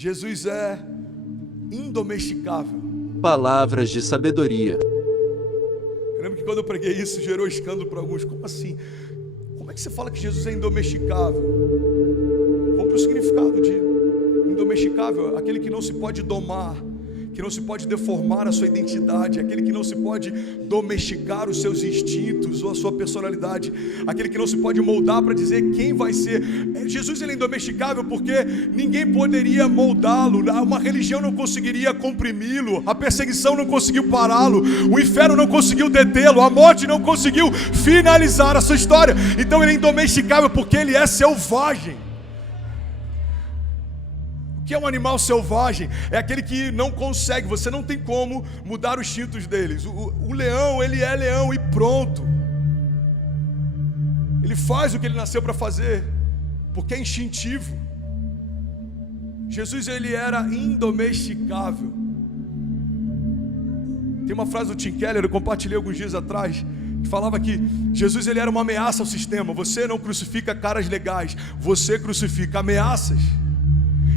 Jesus é indomesticável. Palavras de sabedoria. Eu lembro que quando eu preguei isso, gerou escândalo para alguns. Como assim? Como é que você fala que Jesus é indomesticável? Vamos para o significado de indomesticável: aquele que não se pode domar, que não se pode deformar a sua identidade, aquele que não se pode domesticar os seus instintos ou a sua personalidade, aquele que não se pode moldar para dizer quem vai ser. Jesus, ele é indomesticável porque ninguém poderia moldá-lo, uma religião não conseguiria comprimi-lo, a perseguição não conseguiu pará-lo, o inferno não conseguiu detê-lo, a morte não conseguiu finalizar a sua história. Então ele é indomesticável porque ele é selvagem. Que é um animal selvagem? É aquele que não consegue, você não tem como mudar os instintos deles. O leão, ele é leão e pronto. Ele faz o que ele nasceu para fazer, porque é instintivo. Jesus, ele era indomesticável. Tem uma frase do Tim Keller, eu compartilhei alguns dias atrás, que falava que Jesus, ele era uma ameaça ao sistema. Você não crucifica caras legais, você crucifica ameaças.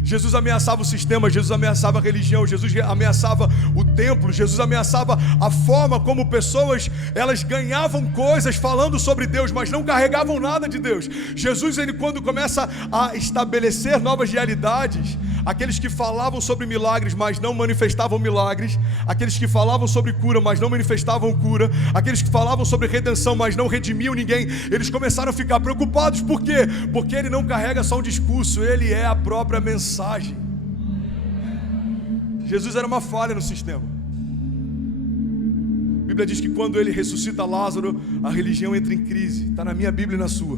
Jesus ameaçava o sistema, Jesus ameaçava a religião, Jesus ameaçava o templo, Jesus ameaçava a forma como pessoas, elas ganhavam coisas falando sobre Deus, mas não carregavam nada de Deus. Jesus, ele quando começa a estabelecer novas realidades, aqueles que falavam sobre milagres, mas não manifestavam milagres, aqueles que falavam sobre cura, mas não manifestavam cura, aqueles que falavam sobre redenção, mas não redimiam ninguém, eles começaram a ficar preocupados. Por quê? Porque ele não carrega só um discurso, ele é a própria mensagem. Jesus era uma falha no sistema. A Bíblia diz que quando ele ressuscita Lázaro, a religião entra em crise. Está na minha Bíblia e na sua.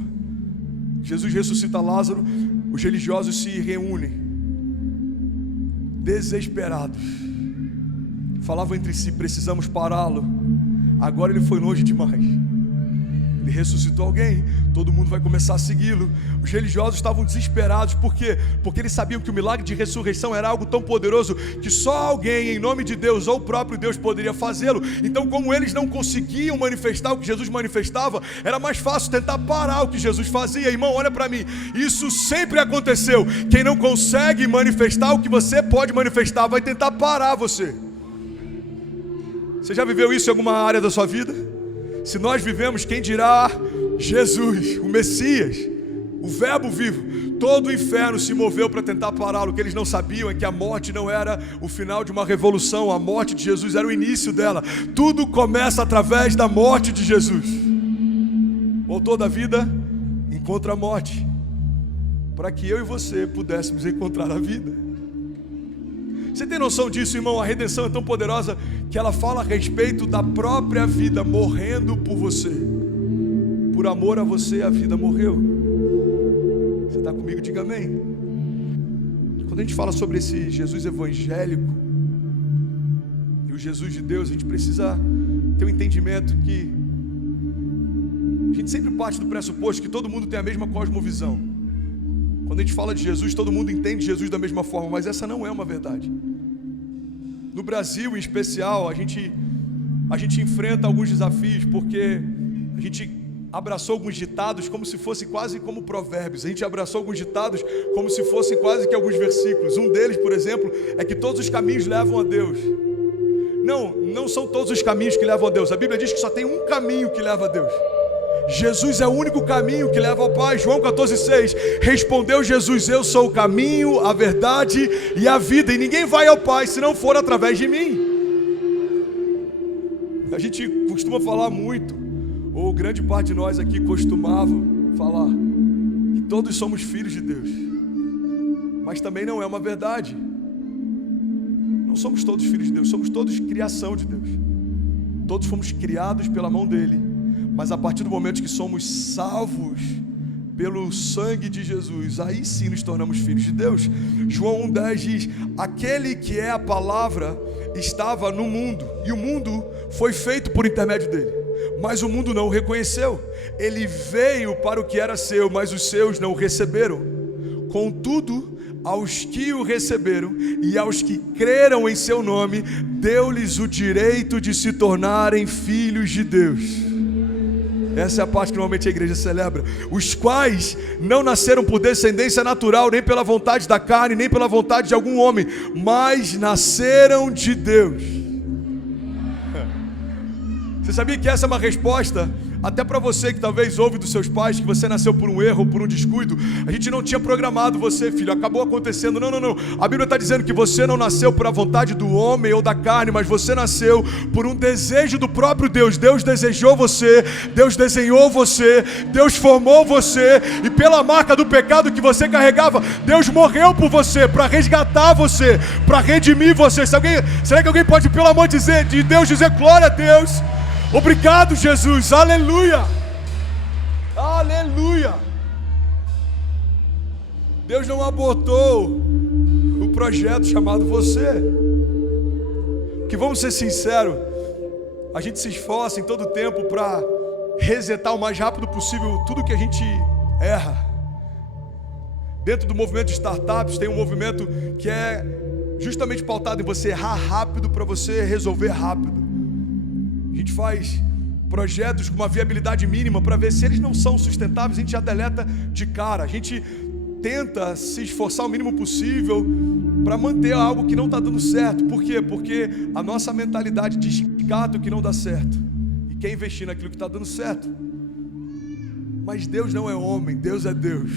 Jesus ressuscita Lázaro, os religiosos se reúnem, desesperados, falavam entre si: precisamos pará-lo, agora ele foi longe demais. Ele ressuscitou alguém, todo mundo vai começar a segui-lo. Os religiosos estavam desesperados. Por quê? Porque eles sabiam que o milagre de ressurreição era algo tão poderoso que só alguém em nome de Deus ou o próprio Deus poderia fazê-lo. Então, como eles não conseguiam manifestar o que Jesus manifestava, era mais fácil tentar parar o que Jesus fazia. Irmão, olha para mim, isso sempre aconteceu. Quem não consegue manifestar o que você pode manifestar vai tentar parar você. Você já viveu isso em alguma área da sua vida? Se nós vivemos, quem dirá Jesus, o Messias, o Verbo vivo? Todo o inferno se moveu para tentar pará-lo. O que eles não sabiam é que a morte não era o final de uma revolução, a morte de Jesus era o início dela. Tudo começa através da morte de Jesus. O autor da vida encontra a morte, para que eu e você pudéssemos encontrar a vida. Você tem noção disso, irmão? A redenção é tão poderosa que ela fala a respeito da própria vida morrendo por você. Por amor a você, a vida morreu. Você está comigo? Diga amém. Quando a gente fala sobre esse Jesus evangélico e o Jesus de Deus, a gente precisa ter um entendimento que a gente sempre parte do pressuposto que todo mundo tem a mesma cosmovisão. Quando a gente fala de Jesus, todo mundo entende Jesus da mesma forma, mas essa não é uma verdade. No Brasil, em especial, a gente enfrenta alguns desafios, porque a gente abraçou alguns ditados como se fosse quase como provérbios. A gente abraçou alguns ditados como se fossem quase que alguns versículos. Um deles, por exemplo, é que todos os caminhos levam a Deus. Não são todos os caminhos que levam a Deus. A Bíblia diz que só tem um caminho que leva a Deus. Jesus é o único caminho que leva ao Pai. João 14,6. Respondeu Jesus: eu sou o caminho, a verdade e a vida, e ninguém vai ao Pai se não for através de mim. A gente costuma falar muito, ou grande parte de nós aqui costumava falar, que todos somos filhos de Deus. Mas também não é uma verdade. Não somos todos filhos de Deus, somos todos criação de Deus. Todos fomos criados pela mão dele. Mas a partir do momento que somos salvos pelo sangue de Jesus, aí sim nos tornamos filhos de Deus. João 1,10 diz: aquele que é a palavra estava no mundo, e o mundo foi feito por intermédio dele, mas o mundo não o reconheceu. Ele veio para o que era seu, mas os seus não o receberam. Contudo, aos que o receberam e aos que creram em seu nome, deu-lhes o direito de se tornarem filhos de Deus. Essa é a parte que normalmente a igreja celebra. Os quais não nasceram por descendência natural, nem pela vontade da carne, nem pela vontade de algum homem, mas nasceram de Deus. Você sabia que essa é uma resposta até para você que talvez ouve dos seus pais que você nasceu por um erro ou por um descuido? A gente não tinha programado você, filho, acabou acontecendo. Não. A Bíblia está dizendo que você não nasceu por a vontade do homem ou da carne, mas você nasceu por um desejo do próprio Deus. Deus desejou você, Deus desenhou você, Deus formou você, e pela marca do pecado que você carregava, Deus morreu por você, para resgatar você, para redimir você. Será que alguém pode, pelo amor de Deus, dizer glória a Deus? Obrigado, Jesus, aleluia, aleluia. Deus não abortou o projeto chamado você. Que vamos ser sinceros, a gente se esforça em todo tempo para resetar o mais rápido possível tudo que a gente erra. Dentro do movimento de startups tem um movimento que é justamente pautado em você errar rápido para você resolver rápido. A gente faz projetos com uma viabilidade mínima para ver se eles não são sustentáveis, a gente já deleta de cara. A gente tenta se esforçar o mínimo possível para manter algo que não está dando certo. Por quê? Porque a nossa mentalidade descarta o que não dá certo e quer investir naquilo que está dando certo. Mas Deus não é homem, Deus é Deus.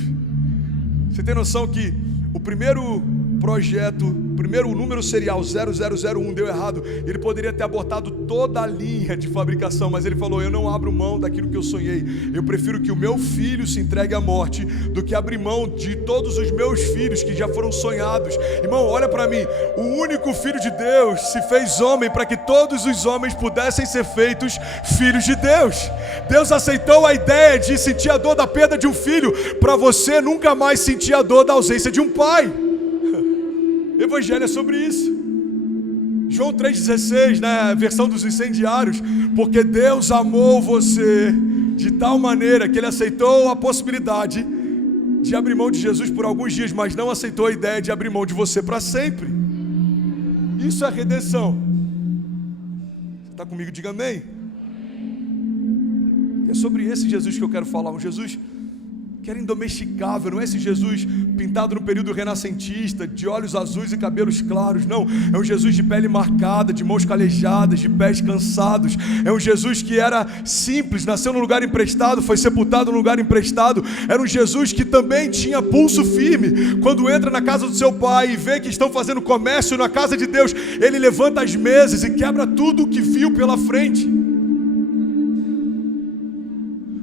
Você tem noção que o primeiro projeto, o primeiro número serial 0001 deu errado? Ele poderia ter abortado toda a linha de fabricação, mas ele falou: eu não abro mão daquilo que eu sonhei. Eu prefiro que o meu filho se entregue à morte do que abrir mão de todos os meus filhos que já foram sonhados. Irmão, olha para mim, o único filho de Deus se fez homem para que todos os homens pudessem ser feitos filhos de Deus. Deus aceitou a ideia de sentir a dor da perda de um filho para você nunca mais sentir a dor da ausência de um pai. Evangelho é sobre isso. João 3,16, né, versão dos incendiários. Porque Deus amou você de tal maneira que Ele aceitou a possibilidade de abrir mão de Jesus por alguns dias, mas não aceitou a ideia de abrir mão de você para sempre. Isso é redenção. Você está comigo? Diga amém. E é sobre esse Jesus que eu quero falar. Um Jesus que era indomesticável. Não é esse Jesus pintado no período renascentista, de olhos azuis e cabelos claros. Não, é um Jesus de pele marcada, de mãos calejadas, de pés cansados. É um Jesus que era simples, nasceu num lugar emprestado, foi sepultado num lugar emprestado. Era um Jesus que também tinha pulso firme. Quando entra na casa do seu pai e vê que estão fazendo comércio na casa de Deus, ele levanta as mesas e quebra tudo o que viu pela frente.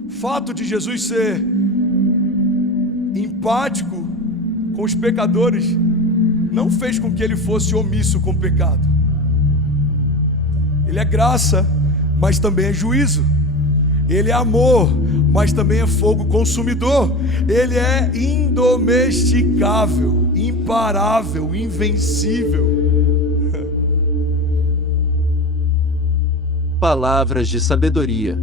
O fato de Jesus ser empático com os pecadores não fez com que ele fosse omisso com o pecado. Ele é graça, mas também é juízo. Ele é amor, mas também é fogo consumidor. Ele é indomesticável, imparável, invencível. Palavras de sabedoria.